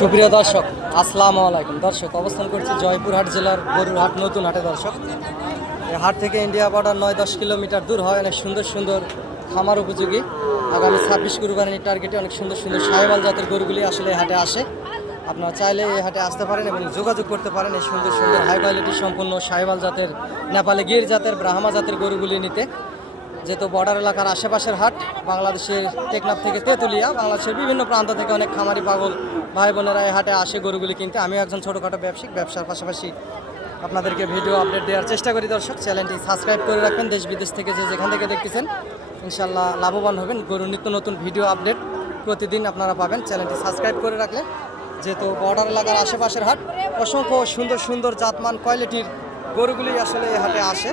সুপ্রিয় দর্শক, আসসালামু আলাইকুম। দর্শক, অবস্থান করছি জয়পুরহাট জেলার গরুর হাট, নতুন হাটে। দর্শক, এই হাট থেকে ইন্ডিয়া বর্ডার 9-10 কিলোমিটার দূর হয়। অনেক সুন্দর সুন্দর খামার উপযোগী আগামী 26 কুরবানির টার্গেটে অনেক সুন্দর সুন্দর সাহেবাল জাতের গরুগুলি আসলে এই হাটে আসে। আপনারা চাইলে এই হাটে আসতে পারেন এবং যোগাযোগ করতে পারেন এই সুন্দর সুন্দর হাই কোয়ালিটি সম্পন্ন সাহেবাল জাতের, নেপালি গির জাতের, ব্রাহ্মা জাতের গরুগুলি নিতে। যেহেতু বর্ডার এলাকার আশেপাশের হাট, বাংলাদেশের টেকনাফ থেকে তেঁতুলিয়া, বাংলাদেশের বিভিন্ন প্রান্ত থেকে অনেক খামারি পাগল ভাই বোনেরা এই হাটে আসে গরুগুলি কিনতে। আমিও একজন ছোটোখাটো ব্যবসায়িক, ব্যবসার পাশাপাশি আপনাদেরকে ভিডিও আপডেট দেওয়ার চেষ্টা করি। দর্শক, চ্যানেলটি সাবস্ক্রাইব করে রাখবেন। দেশ বিদেশ থেকে যেখান থেকে দেখতেছেন ইনশাল্লাহ লাভবান হবেন। গরুর নিত্য নতুন ভিডিও আপডেট প্রতিদিন আপনারা পাবেন চ্যানেলটি সাবস্ক্রাইব করে রাখলে। যেহেতু বর্ডার এলাকার আশেপাশের হাট, অসংখ্য সুন্দর সুন্দর জাতমান কোয়ালিটির গরুগুলি আসলে এই হাটে আসে।